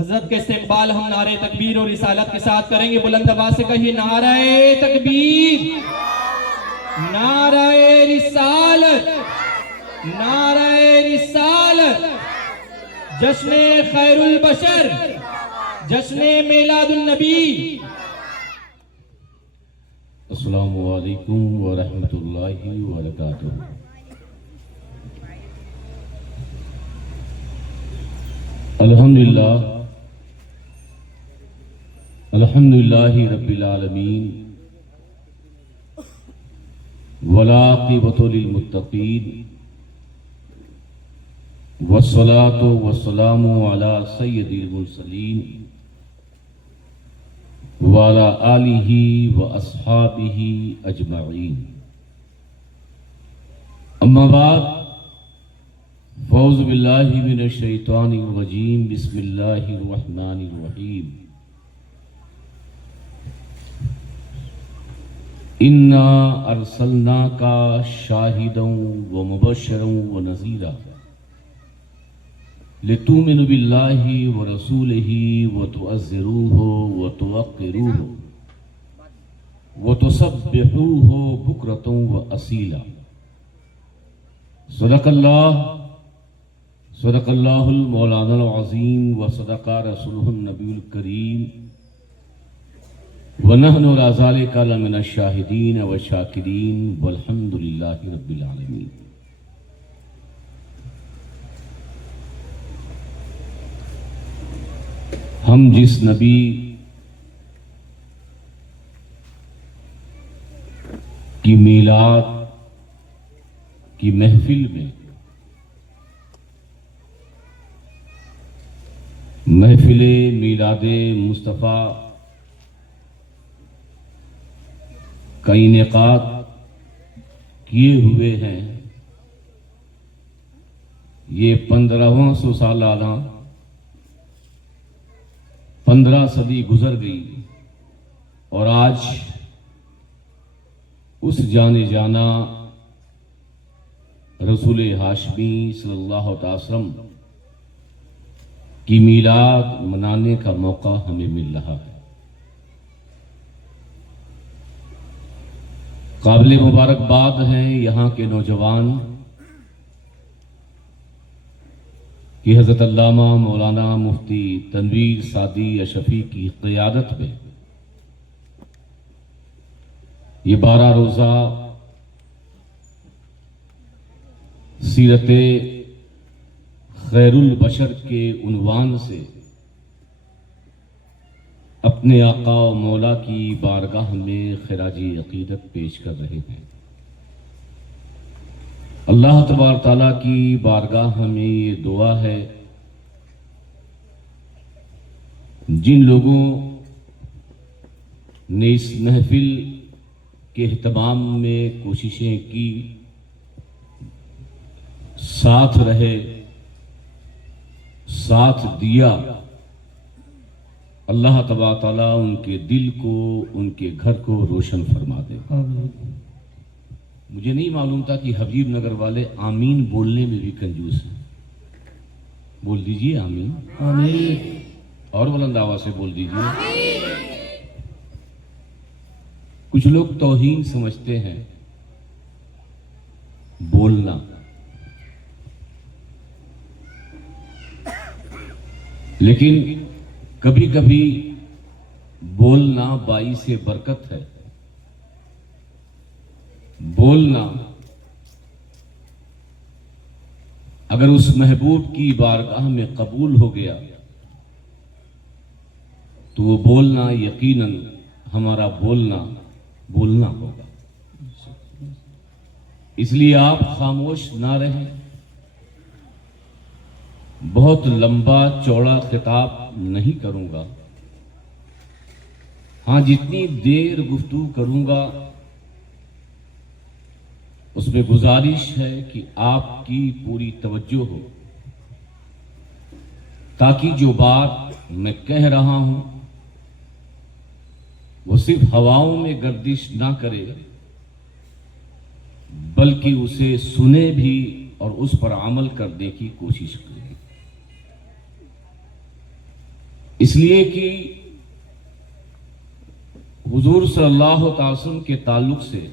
حضرت کے استقبال ہم نعرہ تکبیر اور رسالت کے ساتھ کریں گے. بلند آواز سے کہیے نعرہ تکبیر، نعرہ رسالت، نعرہ رسالت. جشن خیر البشر، جشن میلاد النبی. السلام علیکم ورحمۃ اللہ وبرکاتہ. الحمدللہ رب العالمین والعاقبۃ للمتقین والصلاۃ والسلام علی سید المرسلین وعلی آلہ واصحابہ اجمعین. اما بعد، فاعوذ باللہ من الشیطان الرجیم. بسم اللہ الرحمن الرحیم. انا ارسلناک شاہدا ومبشرا ونذیرا لتؤمنوا باللہ ورسولہ وتعزروہ وتوقروہ وتسبحوہ بکرۃ واصیلا. صدق اللہ المولانا العظیم وصدق رسولہ النبی الکریم ونحن علی ذلک لمن الشاہدین والشاکرین والحمد للہ رب العالمین. ہم جس نبی کی میلاد کی محفل میں، محفل میلاد مصطفیٰ کا انعقاد کیے ہوئے ہیں، یہ 1500 سالانہ 15 صدی گزر گئی، اور آج اس جانے جانا رسول ہاشمی صلی اللہ علیہ وسلم کی میلاد منانے کا موقع ہمیں مل رہا ہے. قابل مبارکباد ہیں یہاں کے نوجوان کہ حضرت علامہ مولانا مفتی تنویر سعدی اشرفی کی قیادت میں یہ 12 روزہ سیرت خیر البشر کے عنوان سے اپنے آقا و مولا کی بارگاہ میں خراج عقیدت پیش کر رہے ہیں. اللہ تبارک تعالیٰ کی بارگاہ میں یہ دعا ہے، جن لوگوں نے اس محفل کے اہتمام میں کوششیں کی، ساتھ رہے، ساتھ دیا، اللہ تبارک تعالیٰ ان کے دل کو، ان کے گھر کو روشن فرما دے. مجھے نہیں معلوم تھا کہ حبیب نگر والے آمین بولنے میں بھی کنجوس ہیں. بول دیجئے آمین. آمین. اور بلند آواز سے بول دیجئے. کچھ لوگ توہین سمجھتے ہیں بولنا، لیکن کبھی کبھی بولنا باعث برکت ہے. بولنا اگر اس محبوب کی بارگاہ میں قبول ہو گیا تو وہ بولنا یقیناً ہمارا بولنا ہوگا. اس لیے آپ خاموش نہ رہیں. بہت لمبا چوڑا خطاب نہیں کروں گا. ہاں، جتنی دیر گفتگو کروں گا اس میں گزارش ہے کہ آپ کی پوری توجہ ہو، تاکہ جو بات میں کہہ رہا ہوں وہ صرف ہواؤں میں گردش نہ کرے، بلکہ اسے سنے بھی اور اس پر عمل کرنے کی کوشش کرے. اس لیے کہ حضور صلی اللہ تعالی وسلم کے تعلق سے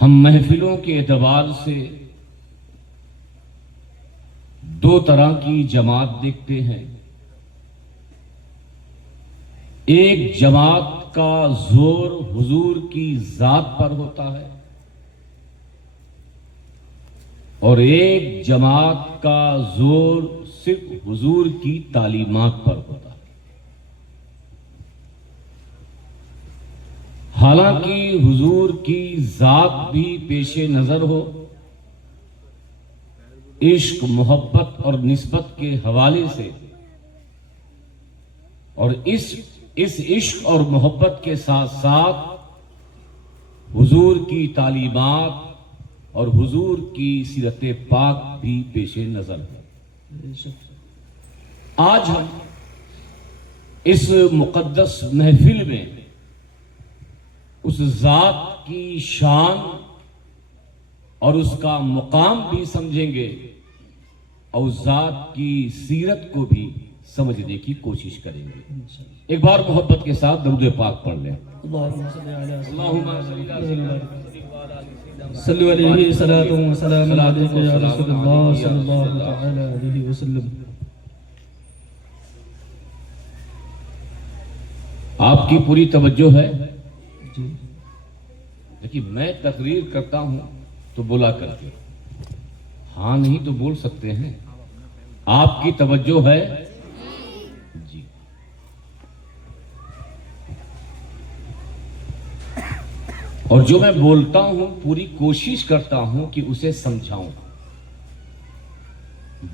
ہم محفلوں کے اعتبار سے دو طرح کی جماعت دیکھتے ہیں. ایک جماعت کا زور حضور کی ذات پر ہوتا ہے اور ایک جماعت کا زور صرف حضور کی تعلیمات پر ہوتا ہے. حالانکہ حضور کی ذات بھی پیش نظر ہو، عشق، محبت اور نسبت کے حوالے سے، اور اس عشق اور محبت کے ساتھ ساتھ حضور کی تعلیمات اور حضور کی سیرت پاک بھی پیش نظر ہے. آج ہم اس مقدس محفل میں اس ذات کی شان اور اس کا مقام بھی سمجھیں گے اور اس ذات کی سیرت کو بھی سمجھنے کی کوشش کریں گے. ایک بار محبت کے ساتھ درود پاک پڑھ لیں. صلو علیہ صلاۃ و سلام علیک یا رسول اللہ صلی اللہ تعالی علیہ وسلم. آپ کی پوری توجہ ہے. جی دیکھیے میں تقریر کرتا ہوں تو بولا کرتے، ہاں نہیں تو بول سکتے ہیں. آپ کی توجہ ہے جی. اور جو میں بولتا ہوں پوری کوشش کرتا ہوں کہ اسے سمجھاؤں.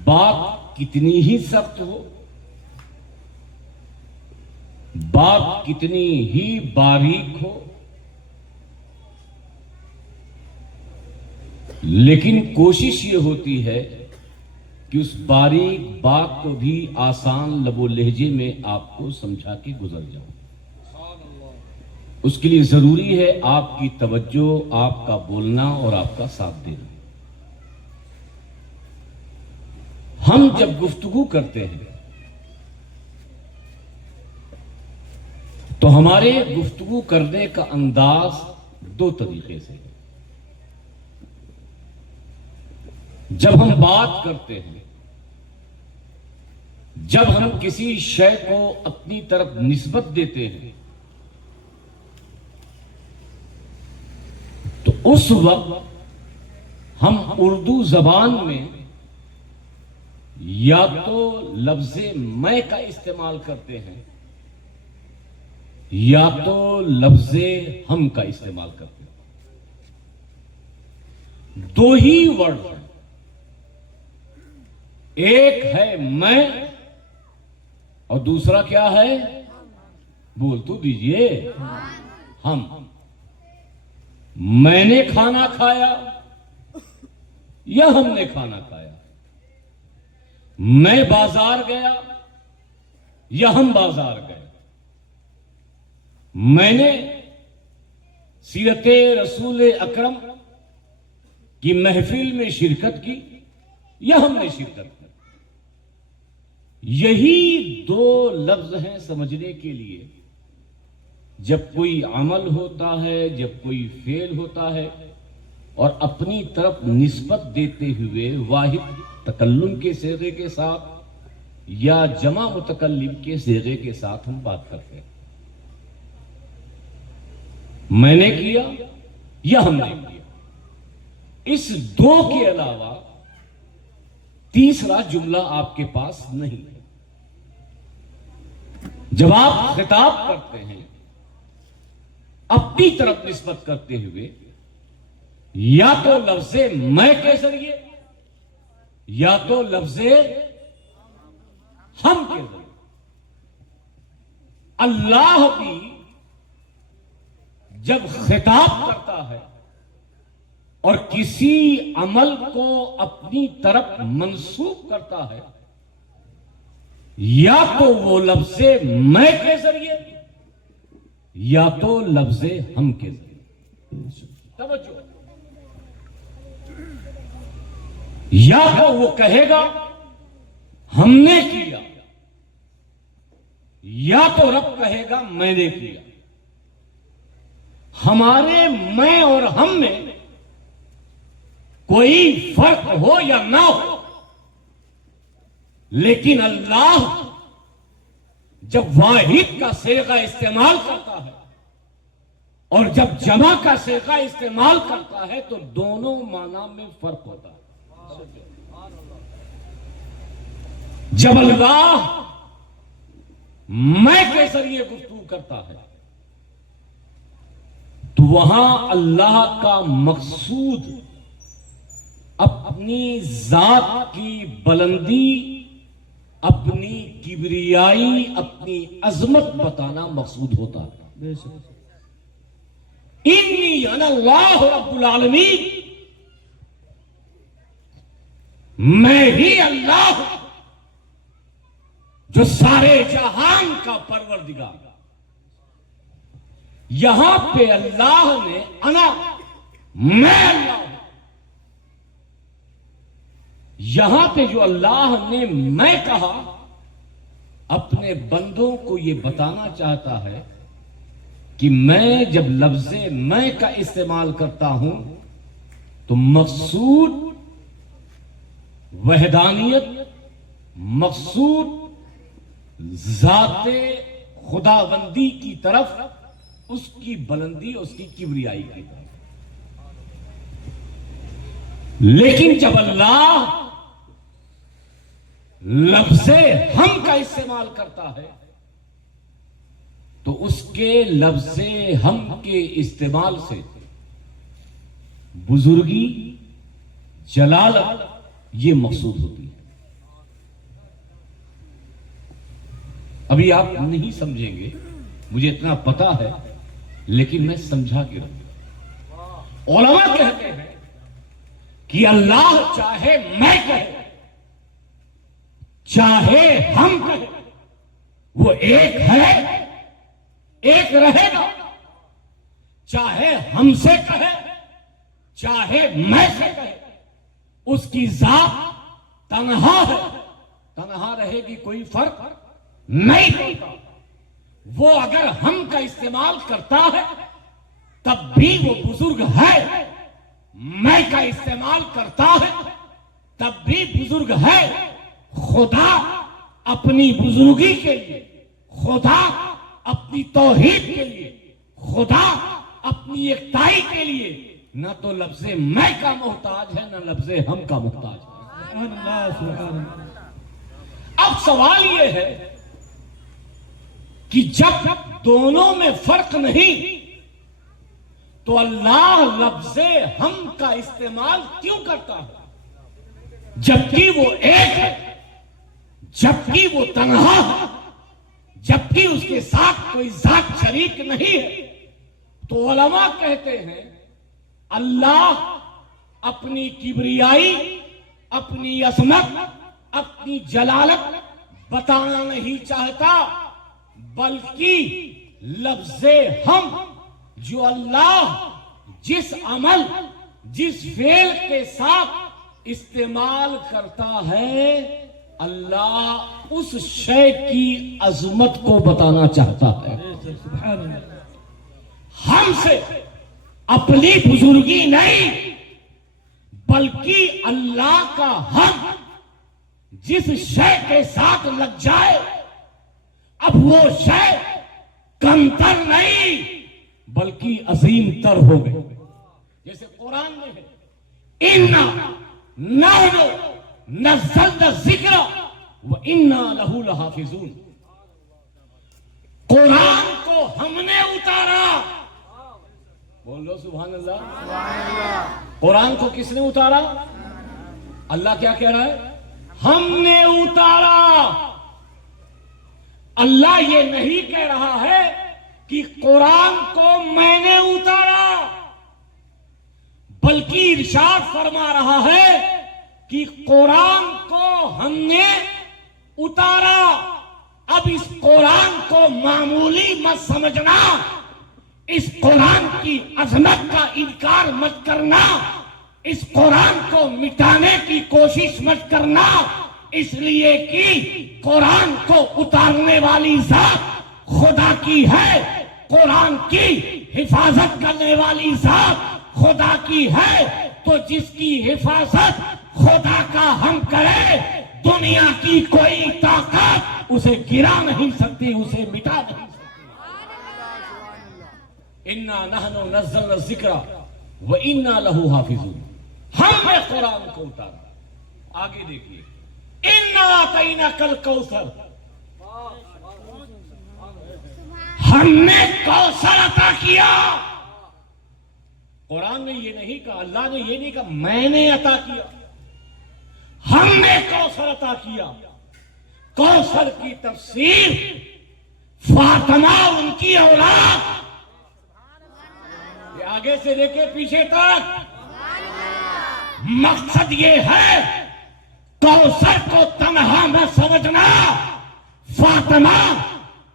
بات کتنی ہی سخت ہو، بات کتنی ہی باریک ہو، لیکن کوشش یہ ہوتی ہے کہ اس باریک بات کو بھی آسان لب و لہجے میں آپ کو سمجھا کے گزر جاؤں. اس کے لیے ضروری ہے آپ کی توجہ، آپ کا بولنا اور آپ کا ساتھ دینا. ہم جب گفتگو کرتے ہیں تو ہمارے گفتگو کرنے کا انداز دو طریقے سے. جب ہم بات کرتے ہیں، جب ہم کسی شے کو اپنی طرف نسبت دیتے ہیں تو اس وقت ہم اردو زبان میں یا تو لفظ میں کا استعمال کرتے ہیں یا تو لفظ ہم کا استعمال کرتے ہیں. دو ہی ورڈ ہیں، ایک ہے میں اور دوسرا کیا ہے؟ بول تو دیجئے. ہم. میں نے کھانا کھایا یا ہم نے کھانا کھایا، میں بازار گیا یا ہم بازار گئے، میں نے سیرت رسول اکرم کی محفل میں شرکت کی یا ہم نے شرکت کی. یہی دو لفظ ہیں سمجھنے کے لیے. جب کوئی عمل ہوتا ہے، جب کوئی فعل ہوتا ہے اور اپنی طرف نسبت دیتے ہوئے واحد تکلم کے صیغے کے ساتھ یا جمع متکلم کے صیغے کے ساتھ ہم بات کرتے ہیں. میں نے کیا یا ہم نے کیا. اس دو کے علاوہ تیسرا جملہ آپ کے پاس نہیں ہے. جب آپ خطاب کرتے ہیں اپنی طرف نسبت کرتے ہوئے یا تو لفظ میں کے ذریعے یا تو لفظ ہم کے ذریعے. اللہ بھی جب خطاب کرتا ہے اور کسی عمل کو اپنی طرف منسوب کرتا ہے یا تو وہ لفظ میں کے ذریعے یا تو لفظ ہم کے ذریعے. توجہ. یا تو وہ کہے گا ہم نے کیا، یا تو رب کہے گا میں نے کیا. ہمارے میں اور ہم میں کوئی فرق ہو یا نہ ہو، لیکن اللہ جب واحد کا صیغہ استعمال کرتا ہے اور جب جمع کا صیغہ استعمال کرتا ہے تو دونوں معنی میں فرق ہوتا ہے. جب اللہ میں کے ذریعے گفتگو کرتا ہے تو وہاں اللہ کا مقصود اپنی ذات کی بلندی، اپنی کبریائی، اپنی عظمت بتانا مقصود ہوتا ہے. انی انا اللہ رب العالمین، میں ہی اللہ ہوں جو سارے جہان کا پروردگار. یہاں پہ اللہ نے انا، میں اللہ ہوں، یہاں پہ جو اللہ نے میں کہا اپنے بندوں کو یہ بتانا چاہتا ہے کہ میں جب لفظ میں کا استعمال کرتا ہوں تو مقصود وحدانیت، مقصود ذات خداوندی کی طرف، اس کی بلندی، اس کی کبریائی کی طرف. لیکن جب اللہ لفظ ہم کا استعمال کرتا ہے تو اس کے لفظ ہم کے استعمال سے بزرگی، جلالت یہ مقصود ہوتی ہے. ابھی آپ نہیں سمجھیں گے، مجھے اتنا پتا ہے، لیکن میں سمجھا کے رہوں. علماء کہتے ہیں کہ اللہ چاہے میں کہے، چاہے ہم کہے، وہ ایک ہے، ایک رہے گا. چاہے ہم سے کہے، چاہے میں سے کہے، اس کی ذات تنہا ہے، تنہا رہے گی، کوئی فرق نہیں ہوتا. وہ اگر ہم کا استعمال کرتا ہے تب بھی وہ بزرگ ہے، میں کا استعمال کرتا ہے تب بھی بزرگ ہے. خدا اپنی بزرگی کے لیے، خدا اپنی توحید کے لیے، خدا اپنی یکتائی کے لیے نہ تو لفظ میں کا محتاج ہے، نہ لفظ ہم کا محتاج ہے. اب سوال یہ ہے کہ جب دونوں میں فرق نہیں تو اللہ لفظ ہم کا استعمال کیوں کرتا ہے؟ جبکہ وہ ایک ہے، جبکہ وہ تنہا ہے، جبکہ اس کے ساتھ کوئی ذات شریک نہیں ہے. تو علماء کہتے ہیں اللہ اپنی کبریائی، اپنی عظمت، اپنی جلالت بتانا نہیں چاہتا، بلکہ لفظ ہم جو اللہ جس عمل، جس فعل کے ساتھ استعمال کرتا ہے، اللہ اس شے کی عظمت کو بتانا چاہتا ہے. ہم سے اپنی بزرگی نہیں، بلکہ اللہ کا ہم جس شے کے ساتھ لگ جائے اب وہ شے کمتر نہیں بلکہ عظیم تر ہو گئے. جیسے قرآن میں ہے اِنَّا نَحْنُ نَزَّلْنَا الذِّكْرَ وَإِنَّا لَهُ لَحَافِظُونَ. قرآن کو ہم نے اتارا. بولو سبحان اللہ. قرآن کو کس نے اتارا؟ اللہ کیا کہہ رہا ہے؟ ہم نے اتارا. اللہ یہ نہیں کہہ رہا ہے کہ قرآن کو میں نے اتارا، بلکہ ارشاد فرما رہا ہے کہ قرآن کو ہم نے اتارا. اب اس قرآن کو معمولی مت سمجھنا، اس قرآن کی عظمت کا انکار مت کرنا، اس قرآن کو مٹانے کی کوشش مت کرنا. اس لیے کہ قرآن کو اتارنے والی ذات خدا کی ہے، قرآن کی حفاظت کرنے والی ذات خدا کی ہے، تو جس کی حفاظت خدا کا ہم کرے، دنیا کی کوئی طاقت اسے گرا نہیں سکتی، اسے مٹا نہیں سکتی۔ اِنَّا نَحْنُ نَزَّلْنَا الذِّكْرَ وَإِنَّا لَهُ حَافِظُونَ، ہم نے قرآن کو اتارا۔ آگے دیکھیے، اِنَّا أَعْطَيْنَاكَ الْكَوْثَرَ، ہم نے کوثر عطا کیا۔ قرآن نے یہ نہیں کہا، اللہ نے یہ نہیں کہا میں نے عطا کیا، ہم نے کوثر عطا کیا۔ کوثر کی تفسیر فاطمہ ان کی اولاد، یہ آگے سے لے کے پیچھے تک مقصد یہ ہے کوثر کو تنہا نہ سمجھنا، فاطمہ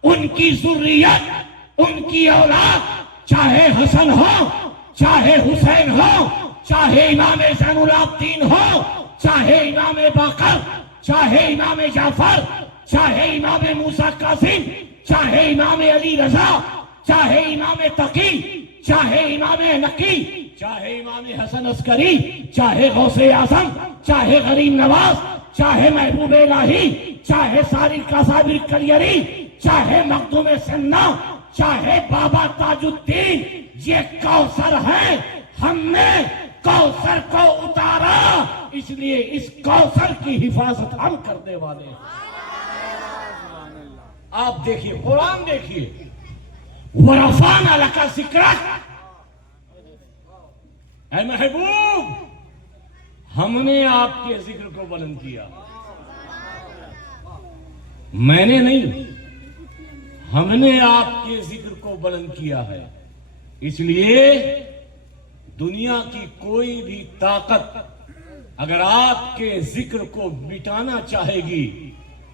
ان کی ذریت، ان کی اولاد، چاہے حسن ہو، چاہے حسین ہو، چاہے امام زین العابدین ہو، چاہے امام باقر، چاہے امام جعفر، چاہے امام موسیٰ کاظم، چاہے امام علی رضا، چاہے امام تقی، چاہے امام نقی، چاہے امام حسن عسکری، چاہے غوث اعظم، چاہے غریب نواز، چاہے محبوب الہی، چاہے سارق صابر کلیری، چاہے مخدوم سنہ، چاہے بابا تاج الدین، یہ کوثر ہے۔ ہم نے کوثر کو اتارا، اس لیے اس کوثر کی حفاظت ہم کرنے والے ہیں۔ آپ دیکھیے قرآن، دیکھیے وَرَفَعْنَا لَكَ ذِكْرَكَ، اے محبوب ہم نے آپ کے ذکر کو بلند کیا، میں نے نہیں، ہم نے آپ کے ذکر کو بلند کیا ہے۔ اس لیے دنیا کی کوئی بھی طاقت اگر آپ کے ذکر کو مٹانا چاہے گی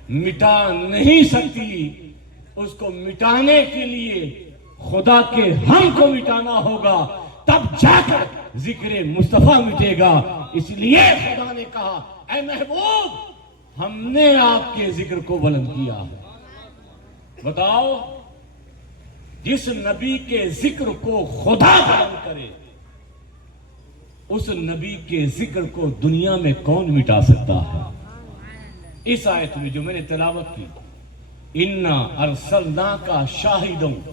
مٹا نہیں سکتی۔ اس کو مٹانے کے لیے خدا کے ہم کو مٹانا ہوگا، تب جا کر ذکر مصطفیٰ مٹے گا۔ اس لیے خدا نے کہا اے محبوب ہم نے آپ کے ذکر کو بلند کیا ہے۔ بتاؤ جس نبی کے ذکر کو خدا بلند کرے اس نبی کے ذکر کو دنیا میں کون مٹا سکتا ہے؟ اس آیت میں جو میں نے تلاوت کی، اِنَّا أَرْسَلْنَاكَ شَاهِدًا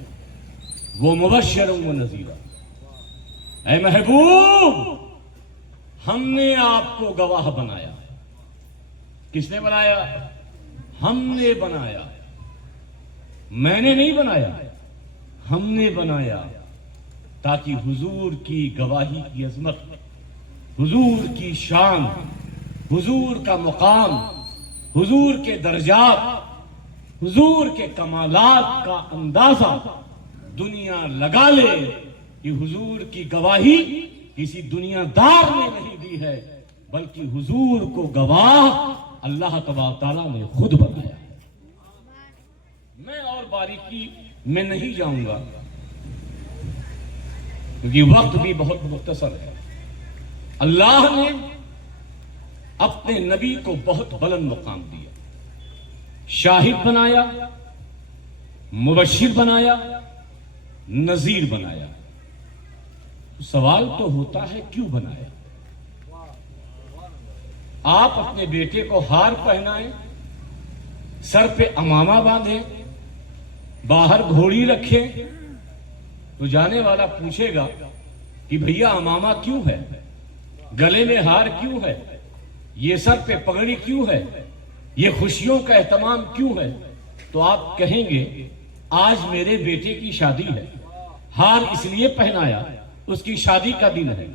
وَمُبَشِّرًا وَنَذِيرًا، اے محبوب ہم نے آپ کو گواہ بنایا۔ کس نے بنایا؟ ہم نے بنایا، میں نے نہیں بنایا، ہم نے بنایا، تاکہ حضور کی گواہی کی عظمت، حضور کی شان، حضور کا مقام، حضور کے درجات، حضور کے کمالات کا اندازہ دنیا لگا لے کہ حضور کی گواہی کسی دنیا دار نے نہیں دی ہے، بلکہ حضور کو گواہ اللہ تبارک تعالیٰ نے خود بنایا۔ میں اور باریکی میں نہیں جاؤں گا کیونکہ وقت بھی بہت مختصر ہے۔ اللہ نے اپنے نبی کو بہت بلند مقام دیا، شاہد بنایا، مبشر بنایا، نذیر بنایا۔ سوال تو ہوتا ہے کیوں بنایا؟ آپ اپنے بیٹے کو ہار پہنائیں، سر پہ امامہ باندھیں، باہر گھوڑی رکھیں تو جانے والا پوچھے گا کہ بھیا امامہ کیوں ہے، گلے میں ہار کیوں ہے، یہ سر پہ پگڑی کیوں ہے، یہ خوشیوں کا اہتمام کیوں ہے؟ تو آپ کہیں گے آج میرے بیٹے کی شادی ہے، ہار اس لیے پہنایا اس کی شادی کا دن ہے،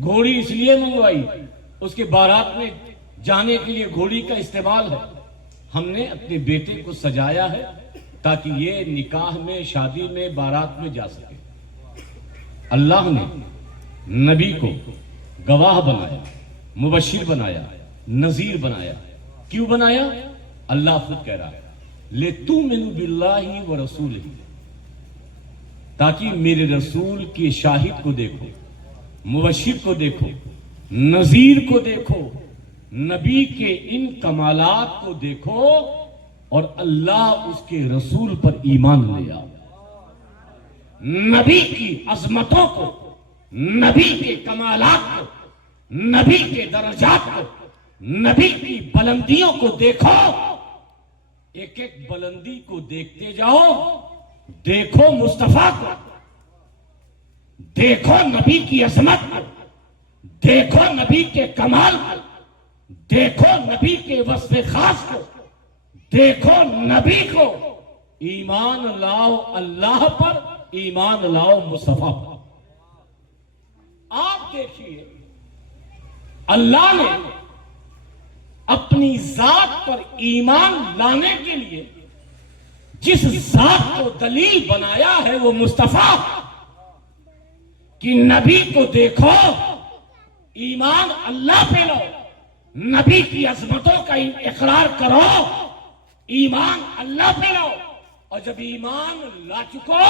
گھوڑی اس لیے منگوائی اس کے بارات میں جانے کے لیے گھوڑی کا استعمال ہے۔ ہم نے اپنے بیٹے کو سجایا ہے تاکہ یہ نکاح میں، شادی میں، بارات میں جا سکے۔ اللہ نے نبی کو گواہ بنایا، مبشر بنایا، نذیر بنایا۔ کیوں بنایا؟ اللہ خود کہہ رہا ہے لِتُؤْمِنُوا بِاللَّهِ وَرَسُولِهِ، تاکہ میرے رسول کے شاہد کو دیکھو، مبشر کو دیکھو، نذیر کو دیکھو، نبی کے ان کمالات کو دیکھو اور اللہ اس کے رسول پر ایمان لے آؤ. نبی کی عظمتوں کو، نبی کے کمالات کو، نبی کے درجات کو، نبی کی بلندیوں کو دیکھو. ایک ایک بلندی کو دیکھتے جاؤ. دیکھو مصطفیٰ کو، دیکھو نبی کی عظمت کو، دیکھو نبی کے کمال کو، دیکھو نبی کے وصف خاص کو، دیکھو نبی کو. ایمان لاؤ اللہ پر، ایمان لاؤ مصطفیٰ پر. آپ دیکھیے اللہ نے اپنی ذات پر ایمان لانے کے لیے جس ذات کو دلیل بنایا ہے وہ مصطفیٰ. کہ نبی کو دیکھو، ایمان اللہ پہ لو، نبی کی عظمتوں کا اقرار کرو، ایمان اللہ پہ لو. اور جب ایمان لا چکو،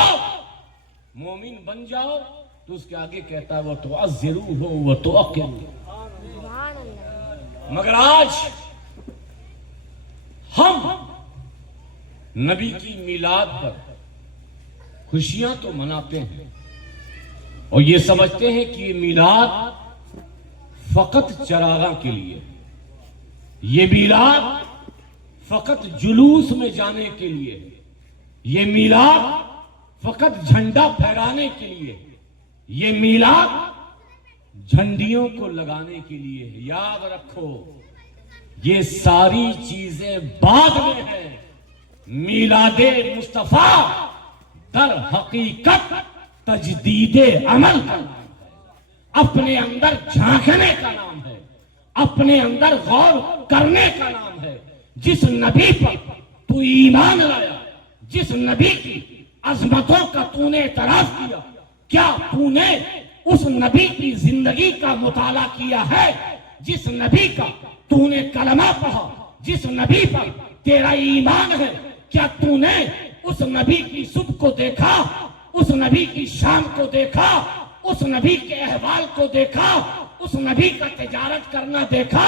مومن بن جاؤ، تو اس کے آگے کہتا ہے وہ تو عزرو ہو وہ تو اقرو. مگر آج ہم نبی کی میلاد پر خوشیاں تو مناتے ہیں اور یہ سمجھتے ہیں کہ یہ میلاد فقط چراغاں کے لیے، یہ میلاد فقط جلوس میں جانے کے لیے، یہ میلاد فقط جھنڈا پھہرانے کے لیے، یہ میلاد جھنڈیوں کو لگانے کے لیے. یاد رکھو یہ ساری چیزیں بعد میں ہیں. میلاد مصطفیٰ در حقیقت تجدید عمل کا نام ہے، اپنے اندر جھانکنے کا نام ہے، اپنے اندر غور کرنے کا نام ہے. جس نبی پر تو ایمان لایا، جس نبی کی عظمتوں کا تو نے اعتراف کیا، کیا تو نے اس نبی کی زندگی کا مطالعہ کیا ہے؟ جس نبی کا تو نے کلمہ پڑھا، جس نبی پر تیرا ایمان ہے، کیا تو نے اس نبی کی صبح کو دیکھا، اس نبی کی شام کو دیکھا، اس نبی کے احوال کو دیکھا، اس نبی کا تجارت کرنا دیکھا،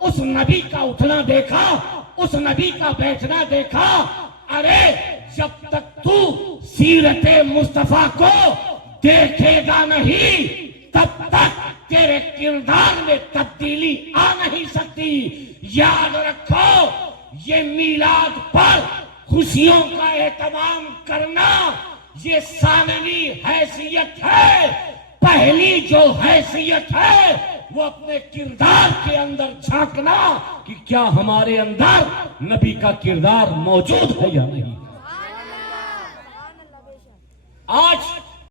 اس نبی کا اٹھنا دیکھا، اس نبی کا بیٹھنا دیکھا؟ ارے جب تک تو سیرت مصطفیٰ کو دیکھے گا نہیں، تب تک تیرے کردار میں تبدیلی آ نہیں سکتی. یاد رکھو یہ میلاد پر خوشیوں کا اہتمام کرنا یہ ثانوی حیثیت ہے. پہلی جو حیثیت ہے وہ اپنے کردار کے اندر جھانکنا کہ کیا ہمارے اندر نبی کا کردار موجود ہے یا نہیں. آج